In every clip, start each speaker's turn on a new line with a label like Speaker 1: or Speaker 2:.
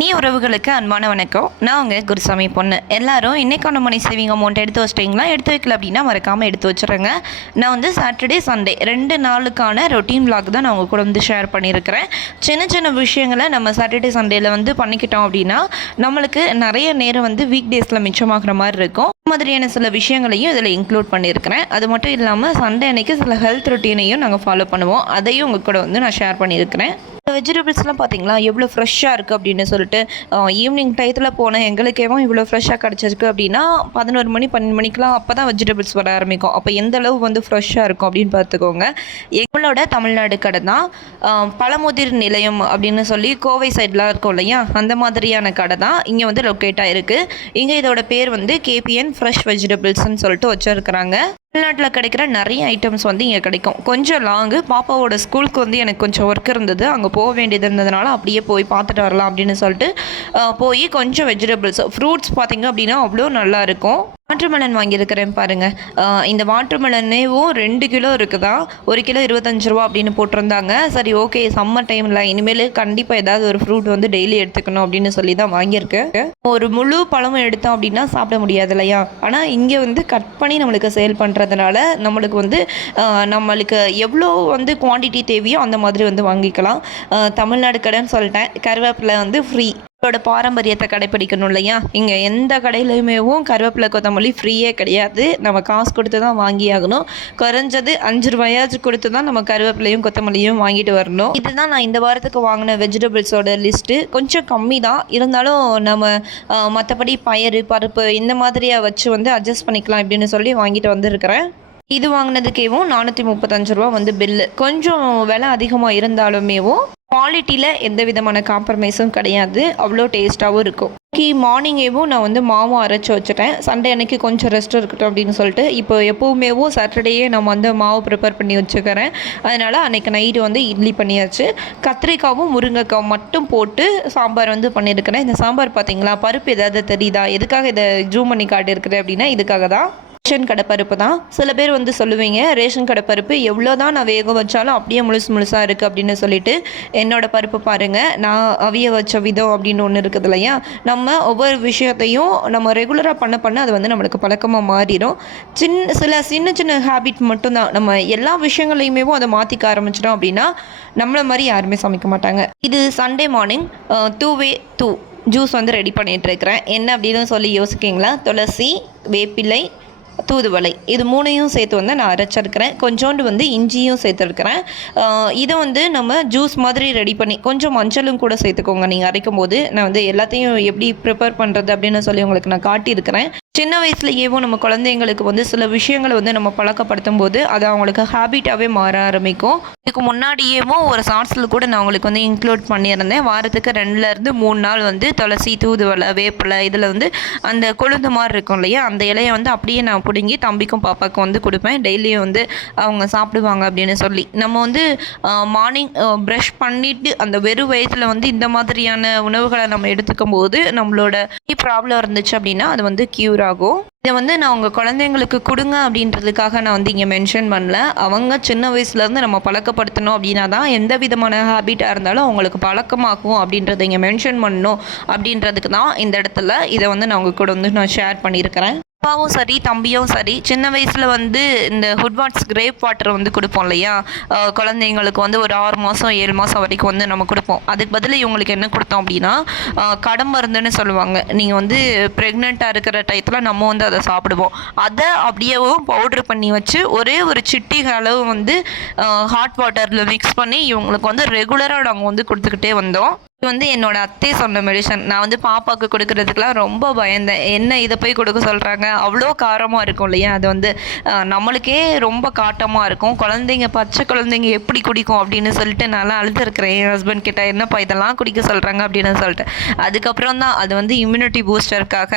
Speaker 1: நீ உறவுகளுக்கு அன்பான வணக்கம். நான் உங்கள் குருசாமி பொண்ணு. எல்லாரும் இன்னைக்கான மணி சேவிங் அமௌண்ட் எடுத்து வச்சிட்டிங்களா? எடுத்து வைக்கல அப்படின்னா மறக்காமல் எடுத்து வச்சுருங்க. நான் வந்து சாட்டர்டே சண்டே ரெண்டு நாளுக்கான ரொட்டீன் vlog தான் நான் உங்கள் கூட வந்து ஷேர் பண்ணியிருக்கிறேன். சின்ன சின்ன விஷயங்களை நம்ம சாட்டர்டே சண்டேல வந்து பண்ணிக்கிட்டோம் அப்படின்னா நம்மளுக்கு நிறைய நேரம் வந்து வீக் டேஸில் மிச்சமாகிற மாதிரி இருக்கும். மாதிரியான சில விஷயங்களையும் இதில் இன்க்ளூட் பண்ணியிருக்கிறேன். அது மட்டும் இல்லாமல் சண்டே அன்னைக்கு சில ஹெல்த் ரொட்டீனையும் நாங்கள் ஃபாலோ பண்ணுவோம். அதையும் உங்கள் கூட வந்து நான் ஷேர் பண்ணியிருக்கிறேன். வெஜிடபிள்ஸ்லாம் பார்த்தீங்களா எவ்வளோ ஃப்ரெஷ்ஷாக இருக்குது அப்படின்னு சொல்லிட்டு ஈவினிங் டயத்தில் போன எங்களுக்கேவும் இவ்வளோ ஃப்ரெஷ்ஷாக கிடச்சிருக்கு அப்படின்னா பதினோரு மணி பன்னெண்டு மணிக்கெலாம் அப்போ தான் வெஜிடபிள்ஸ் வர ஆரம்பிக்கும். அப்போ எந்த அளவு வந்து ஃப்ரெஷ்ஷாக இருக்கும் அப்படின்னு பார்த்துக்கோங்க எங்களோட தமிழ்நாடு கடை தான் பழமுதிர் நிலையம் அப்படின்னு சொல்லி கோவை சைட்லாம் இருக்கும் இல்லையா? அந்த மாதிரியான கடை தான் இங்கே வந்து லொக்கேட் ஆகிருக்கு இங்கே இதோட பேர் வந்து கேபிஎன் ஃப்ரெஷ் வெஜிடபிள்ஸ்னு சொல்லிட்டு வச்சுருக்குறாங்க. தமிழ்நாட்டில் கிடைக்கிற நிறைய ஐட்டம்ஸ் வந்து இங்கே கிடைக்கும். கொஞ்சம் லாங்கு பாப்பாவோட ஸ்கூலுக்கு வந்து எனக்கு கொஞ்சம் ஒர்க் இருந்தது. அங்கே போக வேண்டியது இருந்ததுனால அப்படியே போய் பார்த்துட்டு வரலாம் அப்படின்னு சொல்லிட்டு போய் கொஞ்சம் வெஜிடபிள்ஸ் ஃப்ரூட்ஸ் பார்த்திங்க அப்படின்னா அவ்வளோ நல்லா இருக்கும். வாட்டர்மெலன் வாங்கியிருக்கிறேன் பாருங்கள் இந்த வாட்டர்மெலனேவும் ரெண்டு கிலோ இருக்குதா? ஒரு கிலோ இருபத்தஞ்சு ரூபா அப்படின்னு போட்டிருந்தாங்க. சரி ஓகே சம்மர் டைமில் இனிமேல் கண்டிப்பாக ஏதாவது ஒரு ஃப்ரூட் வந்து டெய்லி எடுத்துக்கணும் அப்படின்னு சொல்லி தான் வாங்கியிருக்கேன். ஒரு முழு பழமும் எடுத்தோம் அப்படின்னா சாப்பிட முடியாது இல்லையா? ஆனால் இங்கே வந்து கட் பண்ணி நம்மளுக்கு சேல் பண்ணுறதுனால நம்மளுக்கு வந்து நம்மளுக்கு எவ்வளோ வந்து குவான்டிட்டி தேவையோ அந்த மாதிரி வந்து வாங்கிக்கலாம். தமிழ்நாடு கடைன்னு சொல்லிட்டேன். கருவேப்பிலை வந்து ஃப்ரீ நம்மளோட பாரம்பரியத்தை கடைப்பிடிக்கணும் இல்லையா? இங்கே எந்த கடையிலையுமேவும் கருவேப்பிலை கொத்தமல்லி ஃப்ரீயே கிடையாது. நம்ம காசு கொடுத்து தான் வாங்கி ஆகணும் குறைஞ்சது அஞ்சு ரூபாயாச்சும் கொடுத்து தான் நம்ம கருவேப்பிலையும் கொத்தமல்லியும் வாங்கிட்டு வரணும். இதுதான் நான் இந்த வாரத்துக்கு வாங்கின வெஜிடபிள்ஸோட லிஸ்ட்டு கொஞ்சம் கம்மி தான். இருந்தாலும் நம்ம மற்றபடி பயறு பருப்பு இந்த மாதிரியாக வச்சு வந்து அட்ஜஸ்ட் பண்ணிக்கலாம் அப்படின்னு சொல்லி வாங்கிட்டு வந்திருக்கிறேன். இது வாங்கினதுக்கேவும் நானூற்றி முப்பத்தஞ்சு ரூபா வந்து பில்லு கொஞ்சம் விலை அதிகமாக இருந்தாலுமேவும் குவாலிட்டியில் எந்த விதமான காம்ப்ரமைஸும் கிடையாது. அவ்வளோ டேஸ்ட்டாகவும் இருக்கும். இன்னைக்கு மார்னிங்கேவும் நான் வந்து மாவும் அரைச்சி வச்சுட்டேன். சண்டே அன்னைக்கு கொஞ்சம் ரெஸ்ட் இருக்கட்டும் அப்படின்னு சொல்லிட்டு இப்போ எப்போவுமேவும் சாட்டர்டேயே நம்ம வந்து மாவு ப்ரிப்பேர் பண்ணி வச்சுக்கிறேன். அதனால் அன்னைக்கு நைட்டு வந்து இட்லி பண்ணியாச்சு. கத்திரிக்காவும் முருங்கைக்காவும் மட்டும் போட்டு சாம்பார் வந்து பண்ணியிருக்கிறேன். இந்த சாம்பார் பார்த்தீங்களா பருப்பு ஏதாவது தெரியுதா? எதுக்காக இதை ஜூம் பண்ணி காட்டியிருக்கிறேன் அப்படின்னா இதுக்காக தான். ரேஷன் கடை பருப்பு தான். சில பேர் வந்து சொல்லுவீங்க ரேஷன் கடை பருப்பு எவ்வளோ தான் நான் வேக வச்சாலும் அப்படியே முழுசு முழுசாக இருக்குது அப்படின்னு சொல்லிட்டு என்னோட பருப்பு பாருங்கள் நான் அவிய வச்ச விதம் அப்படின்னு ஒன்று இருக்குது இல்லையா? நம்ம ஒவ்வொரு விஷயத்தையும் நம்ம ரெகுலராக பண்ண பண்ண அது வந்து நம்மளுக்கு பழக்கமாக மாறிடும். சின்ன சில சின்ன சின்ன ஹேபிட் மட்டும்தான். நம்ம எல்லா விஷயங்களையுமே அதை மாற்றிக்க ஆரம்பிச்சிட்டோம் அப்படின்னா நம்மளை மாதிரி யாருமே சமைக்க மாட்டாங்க. இது சண்டே மார்னிங் டூ வே டூ ஜூஸ் வந்து ரெடி பண்ணிகிட்ருக்கிறேன் என்ன அப்படின்னு சொல்லி யோசிக்கிங்களா துளசி வேப்பிலை தூதுவளை. இது மூணையும் சேர்த்து வந்து நான் அரைச்சிருக்கிறேன். கொஞ்சோண்டு வந்து இஞ்சியும் சேர்த்துருக்கிறேன். இதை வந்து நம்ம ஜூஸ் மாதிரி ரெடி பண்ணி கொஞ்சம் மஞ்சளும் கூட சேர்த்துக்கோங்க. நீங்கள் அரைக்கும் போது நான் வந்து எல்லாத்தையும் எப்படி ப்ரிப்பேர் பண்ணுறது அப்படின்னு சொல்லி உங்களுக்கு நான் காட்டியிருக்கிறேன். சின்ன வயசுலேயேவும் நம்ம குழந்தைங்களுக்கு வந்து சில விஷயங்களை வந்து நம்ம பழக்கப்படுத்தும் போது அது அவங்களுக்கு ஹேபிட்டாகவே மாற ஆரம்பிக்கும். இதுக்கு முன்னாடியேவும் ஒரு ஷார்ட்ஸில் கூட நான் உங்களுக்கு வந்து இன்க்ளூட் பண்ணியிருந்தேன். வாரத்துக்கு ரெண்டுலேருந்து மூணு நாள் வந்து துளசி தூதுவளை வேப்பிலை இதில் வந்து அந்த கொழுந்து மாதிரி இருக்கும் இல்லையா? அந்த இலையை வந்து அப்படியே நான் பிடுங்கி தம்பிக்கும் பாப்பாவுக்கும் வந்து கொடுப்பேன். டெய்லியும் வந்து அவங்க சாப்பிடுவாங்க அப்படின்னு சொல்லி. நம்ம வந்து மார்னிங் ப்ரஷ் பண்ணிட்டு அந்த வெறும் வயதில் வந்து இந்த மாதிரியான உணவுகளை நம்ம எடுத்துக்கும் போது நம்மளோட ப்ராப்ளம் இருந்துச்சு அப்படின்னா அது வந்து க்யூர் ஆகும். இதை வந்து நான் உங்கள் குழந்தைங்களுக்கு கொடுங்க அப்படின்றதுக்காக நான் வந்து இங்கே மென்ஷன் பண்ணல. அவங்க சின்ன வயசுலேருந்து நம்ம பழக்கப்படுத்தணும் அப்படின்னா தான் எந்த விதமான ஹேபிட்டாக இருந்தாலும் அவங்களுக்கு பழக்கமாகும் அப்படின்றத இங்கே மென்ஷன் பண்ணணும் அப்படின்றதுக்கு தான் இந்த இடத்துல இதை வந்து நான் உங்கள் கூட வந்து நான் ஷேர் பண்ணியிருக்கிறேன். அப்பாவும் சரி தம்பியும் சரி சின்ன வயசில் வந்து இந்த ஹுட்வாட்ஸ் கிரேப் வாட்டர் வந்து கொடுப்போம் இல்லையா? குழந்தைங்களுக்கு வந்து ஒரு ஆறு மாதம் ஏழு மாதம் வரைக்கும் வந்து நம்ம கொடுப்போம். அதுக்கு பதில் இவங்களுக்கு என்ன கொடுத்தோம் அப்படின்னா கடம் கடமருந்துன்னு சொல்லுவாங்க. நீங்கள் வந்து ப்ரெக்னெண்ட்டாக இருக்கிற டயத்தில் நம்ம வந்து அதை சாப்பிடுவோம். அதை அப்படியேவும் பவுட்ரு பண்ணி வச்சு ஒரே ஒரு சிட்டி அளவு வந்து ஹாட் வாட்டரில் மிக்ஸ் பண்ணி இவங்களுக்கு வந்து ரெகுலராக நாங்கள் வந்து கொடுத்துக்கிட்டே வந்தோம். வந்து என்னோட அத்தை சொன்ன மெடிசன் நான் வந்து பாப்பாவுக்கு கொடுக்கறதுக்குலாம் ரொம்ப பயந்தேன். என்ன இதை போய் கொடுக்க சொல்கிறாங்க அவ்வளோ காரமாக இருக்கும் இல்லையா? அது வந்து நம்மளுக்கே ரொம்ப காட்டமாக இருக்கும். குழந்தைங்க பச்சை குழந்தைங்க எப்படி குடிக்கும் அப்படின்னு சொல்லிட்டு நான்லாம் அழுதுருக்கிறேன். என் ஹஸ்பண்ட் கிட்ட என்னப்பா இதெல்லாம் குடிக்க சொல்கிறாங்க அப்படின்னு சொல்லிட்டு அதுக்கப்புறம் தான் அது வந்து இம்யூனிட்டி பூஸ்டருக்காக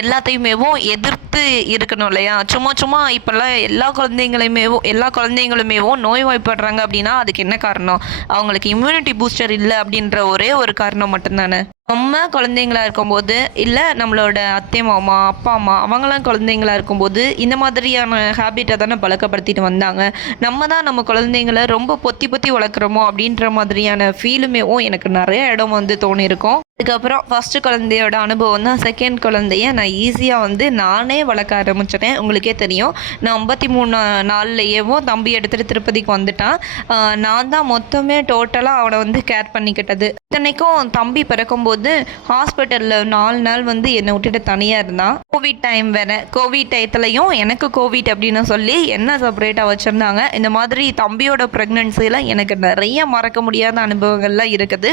Speaker 1: எல்லாத்தையுமேவும் எதிர்த்து இருக்கணும் இல்லையா? சும்மா சும்மா இப்போல்லாம் எல்லா குழந்தைங்களையுமேவும் எல்லா குழந்தைங்களுமேவும் நோய் வாய்ப்படுறாங்க அப்படின்னா அதுக்கு என்ன காரணம்? அவங்களுக்கு இம்யூனிட்டி பூஸ்டர் இல்லை அப்படின்னு அப்படின்ற ஒரே ஒரு காரணம் மட்டும்தானே? நம்ம குழந்தைங்களா இருக்கும்போது இல்லை நம்மளோட அத்தை மாமா அப்பா அம்மா அவங்களாம் குழந்தைங்களா இருக்கும்போது இந்த மாதிரியான ஹேபிட்டை தானே பழக்கப்படுத்திட்டு வந்தாங்க. நம்ம தான் நம்ம குழந்தைங்கள ரொம்ப பொத்தி பொத்தி வளர்க்குறோமோ அப்படின்ற மாதிரியான ஃபீலுமேவும் எனக்கு நிறைய இடம் வந்து தோணியிருக்கும். அதுக்கப்புறம் ஃபஸ்ட்டு குழந்தையோட அனுபவம் தான். செகண்ட் குழந்தைய நான் ஈஸியாக வந்து நானே வளர்க்க ஆரம்பிச்சிட்டேன். உங்களுக்கே தெரியும். நான் ஐம்பத்தி மூணு நாள்லையேவும் தம்பி எடுத்துகிட்டு திருப்பதிக்கு வந்துட்டான். நான் தான் மொத்தமே டோட்டலாக அவனை வந்து கேர் பண்ணிக்கிட்டது. இத்தனைக்கும் தம்பி பிறக்கும்போது ஹாஸ்பிட்டலில் நாலு நாள் வந்து என்னை விட்டுட்டு தனியாக இருந்தான். கோவிட் டைம் வேறு. கோவிட் டயத்துலையும் எனக்கு கோவிட் அப்படின்னு சொல்லி என்ன செப்பரேட்டாக வச்சுருந்தாங்க. இந்த மாதிரி தம்பியோட ப்ரெக்னென்சியில் எனக்கு நிறைய மறக்க முடியாத அனுபவங்கள்லாம் இருக்குது.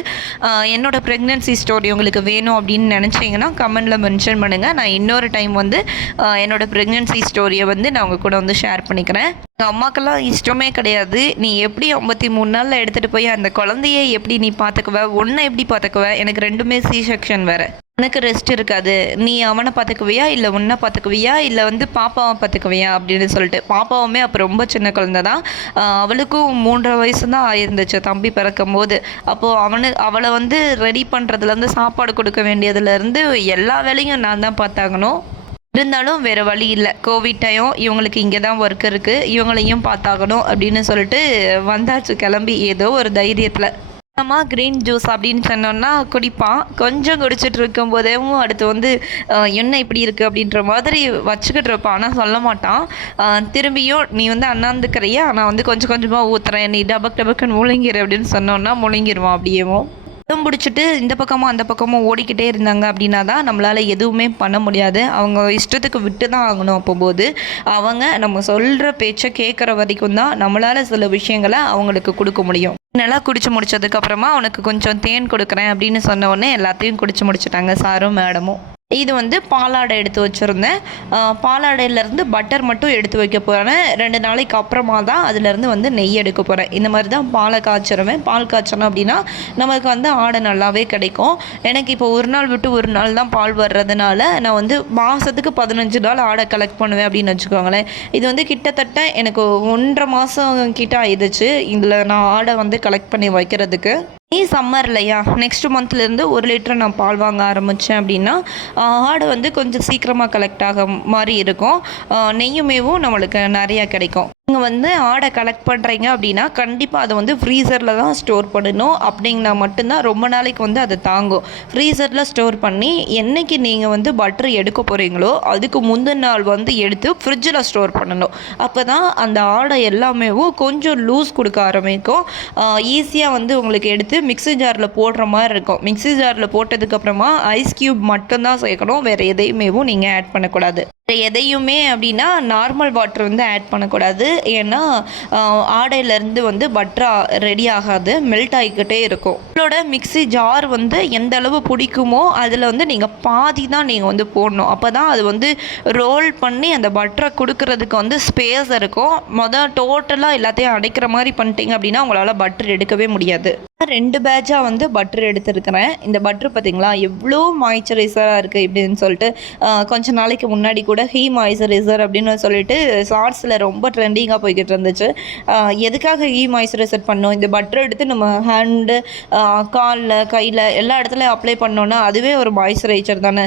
Speaker 1: என்னோட ப்ரெக்னென்சி ஸ்டோரி உங்களுக்கு வேணும் அப்படின்னு நினச்சிங்கன்னா கமெண்டில் மென்ஷன் பண்ணுங்கள் நான் இன்னொரு டைம் வந்து என்னோடய என்னோட ப்ரெக்னென்சி ஸ்டோரியை வந்து நான் உங்கள் கூட வந்து ஷேர் பண்ணிக்கிறேன். எங்கள் அம்மாக்கெல்லாம் இஷ்டமே கிடையாது. நீ எப்படி ஐம்பத்தி மூணு நாளில் எடுத்துகிட்டு போய் அந்த குழந்தைய எப்படி நீ பார்த்துக்குவ ஒன்றை எப்படி பார்த்துக்குவ எனக்கு ரெண்டுமே சி செக்ஷன் வேறு. உனக்கு ரெஸ்ட் இருக்காது. நீ அவனை பார்த்துக்குவியா? இல்லை உன்னை பார்த்துக்குவியா? இல்லை வந்து பாப்பாவை பார்த்துக்குவியா? அப்படின்னு சொல்லிட்டு. பாப்பாவுமே அப்போ ரொம்ப சின்ன குழந்தை தான் அவளுக்கும் மூன்றரை வயசு தான் ஆயிருந்துச்சு தம்பி பிறக்கும் போது அப்போது அவனு அவளை வந்து ரெடி பண்ணுறதுலேருந்து சாப்பாடு கொடுக்க வேண்டியதுலேருந்து எல்லா வேலையும் நான் தான் பார்த்தாகணும். இருந்தாலும் வேறு வழி இல்லை. கோவிட் டைம் இவங்களுக்கு இங்கே தான் ஒர்க் இருக்குது இவங்களையும் பார்த்தாகணும் அப்படின்னு சொல்லிட்டு வந்தாச்சு. கிளம்பி ஏதோ ஒரு தைரியத்தில். அம்மா க்ரீன் ஜூஸ் அப்படின்னு சொன்னோன்னா குடிப்பான். கொஞ்சம் குடிச்சிட்டு இருக்கும்போதேவும் அடுத்து வந்து என்ன இப்படி இருக்குது அப்படின்ற மாதிரி வச்சுக்கிட்டு இருப்பான். ஆனால் சொல்ல மாட்டான். திரும்பியும் நீ வந்து அண்ணாந்துக்கிறையா? நான் வந்து கொஞ்சம் கொஞ்சமாக ஊற்றுறேன் நீ டபக் டபக்குன்னு முழுங்கிரு அப்படின்னு சொன்னோன்னா முழுங்கிருவான் அப்படியேவும் படம் பிடிச்சிட்டு இந்த பக்கமும் அந்த பக்கமும் ஓடிக்கிட்டே இருந்தாங்க அப்படின்னா தான் நம்மளால் எதுவுமே பண்ண முடியாது. அவங்க இஷ்டத்துக்கு விட்டு தான் ஆகணும் அப்போது அவங்க நம்ம சொல்கிற பேச்சை கேட்குற வரைக்கும் தான் நம்மளால் சில விஷயங்களை அவங்களுக்கு கொடுக்க முடியும். நல்லா குடிச்சு முடிச்சதுக்கப்புறமா அவனுக்கு கொஞ்சம் தேன் கொடுக்குறேன் அப்படின்னு சொன்ன உடனே எல்லாத்தையும் குடிச்சு முடிச்சிட்டாங்க சாரும் மேடமும். இது வந்து பாலாடை எடுத்து வச்சுருந்தேன். பாலாடையிலேருந்து பட்டர் மட்டும் எடுத்து வைக்க போகிறேன் ரெண்டு நாளைக்கு அப்புறமா தான் அதுலேருந்து வந்து நெய் எடுக்க போகிறேன் இந்த மாதிரி தான் பாலை காய்ச்சிருவேன். பால் காய்ச்சணும் அப்படின்னா நமக்கு வந்து ஆடை நல்லாவே கிடைக்கும். எனக்கு இப்போ ஒரு நாள் விட்டு ஒரு நாள் தான் பால் வர்றதுனால நான் வந்து மாதத்துக்கு பதினஞ்சு நாள் ஆடை கலெக்ட் பண்ணுவேன் அப்படின்னு வச்சுக்கோங்களேன். இது வந்து கிட்டத்தட்ட எனக்கு ஒன்றரை மாதம் கிட்ட ஆயிடுச்சு. இதில் நான் ஆடை வந்து கலெக்ட் பண்ணி வைக்கிறதுக்கு. நீ சம்மர் இல்லையா? நெக்ஸ்ட் மந்த்லேருந்து ஒரு லிட்டர் நான் பால் வாங்க ஆரம்பித்தேன் அப்படின்னா ஆடு வந்து கொஞ்சம் சீக்கிரமாக கலெக்ட் ஆக மாதிரி இருக்கும். நெய்யுமேவும் நம்மளுக்கு நிறையா கிடைக்கும். நீங்கள் வந்து ஆடை கலெக்ட் பண்ணுறீங்க அப்படின்னா கண்டிப்பாக அதை வந்து ஃப்ரீசரில் தான் ஸ்டோர் பண்ணணும். அப்படிங்கன்னா மட்டும்தான் ரொம்ப நாளைக்கு வந்து அதை தாங்கும். ஃப்ரீசரில் ஸ்டோர் பண்ணி என்றைக்கு நீங்கள் வந்து பட்டர் எடுக்க போகிறீங்களோ அதுக்கு முந்தின நாள் வந்து எடுத்து ஃப்ரிட்ஜில் ஸ்டோர் பண்ணணும். அப்போ தான் அந்த ஆடை எல்லாமே கொஞ்சம் லூஸ் கொடுக்க ஆரம்பிக்கும். ஈஸியாக வந்து உங்களுக்கு எடுத்து மிக்ஸி ஜாரில் போடுற மாதிரி இருக்கும். மிக்ஸி ஜாரில் போட்டதுக்கப்புறமா ஐஸ் க்யூப் மட்டும்தான் சேர்க்கணும். வேறு எதையுமேவும் நீங்கள் ஆட் பண்ணக்கூடாது. வேறு எதையுமே அப்படின்னா நார்மல் வாட்டர் வந்து ஆட் பண்ணக்கூடாது. ஏன்னா ஆடையிலேருந்து வந்து பட்ரா ரெடி ஆகாது மெல்ட் ஆகிக்கிட்டே இருக்கும். உங்களோட மிக்ஸி ஜார் வந்து எந்த அளவு பிடிக்குமோ அதில் வந்து நீங்கள் பாதி தான் நீங்கள் வந்து போடணும். அப்போ தான் அது வந்து ரோல் பண்ணி அந்த பட்டரை கொடுக்கறதுக்கு வந்து ஸ்பேஸ் இருக்கும். மொதல் டோட்டலாக எல்லாத்தையும் அடைக்கிற மாதிரி பண்ணிட்டீங்க அப்படின்னா உங்களால் பட்டர் எடுக்கவே முடியாது. ரெண்டு பேட்சாக வந்து பட்டர் எடுத்துருக்கிறேன். இந்த பட்டர் பார்த்தீங்களா எவ்வளோ மாய்ச்சரைசராக இருக்குது இப்படின்னு சொல்லிட்டு கொஞ்ச நாளைக்கு முன்னாடி கூட ஹீ மாய்ச்சரைசர் அப்படின்னு சொல்லிட்டு ஷார்ட்ஸில் ரொம்ப ட்ரெண்டிங்காக போய்கிட்டு இருந்துச்சு. எதுக்காக ஹீ மாய்ச்சரைசர் பண்ணோம்? இந்த பட்டர் எடுத்து நம்ம ஹேண்டு காலில் கையில் எல்லா இடத்துலையும் அப்ளை பண்ணோன்னா அதுவே ஒரு மாய்ச்சரைசர் தானே.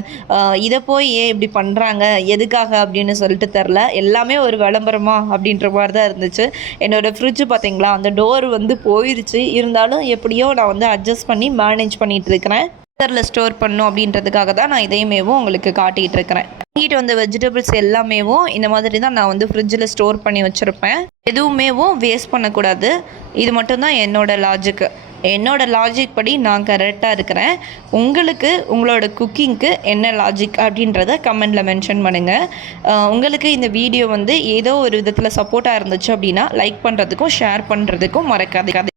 Speaker 1: இதை போய் ஏன் இப்படி பண்ணுறாங்க எதுக்காக அப்படின்னு சொல்லிட்டு தெரில எல்லாமே ஒரு விளம்பரமா அப்படின்ற மாதிரி தான் இருந்துச்சு. என்னோடய ஃப்ரிட்ஜ் பார்த்தீங்களா அந்த டோர் வந்து போயிடுச்சு இருந்தாலும் எப்படியோ நான் வந்து அட்ஜஸ்ட் பண்ணி மேனேஜ் பண்ணிட்டு இருக்கிறேன் ஃப்ரீசரில் ஸ்டோர் பண்ணும் அப்படின்றதுக்காக தான் நான் இதையுமேவும் உங்களுக்கு காட்டிகிட்டு இருக்கிறேன் வாங்கிட்டு வந்த வெஜிடபிள்ஸ் எல்லாமேவும் இந்த மாதிரி தான் நான் வந்து ஃப்ரிட்ஜில் ஸ்டோர் பண்ணி வச்சுருப்பேன். எதுவுமேவும் வேஸ்ட் பண்ணக்கூடாது. இது மட்டும்தான் என்னோட லாஜிக்கு என்னோட லாஜிக் படி நான் கரெக்டாக இருக்கிறேன். உங்களுக்கு உங்களோட குக்கிங்க்கு என்ன லாஜிக் அப்படின்றத கமெண்டில் மென்ஷன் பண்ணுங்கள் உங்களுக்கு இந்த வீடியோ வந்து ஏதோ ஒரு விதத்தில் சப்போர்ட்டாக இருந்துச்சு அப்படின்னா லைக் பண்ணுறதுக்கும் ஷேர் பண்ணுறதுக்கும் மறக்காது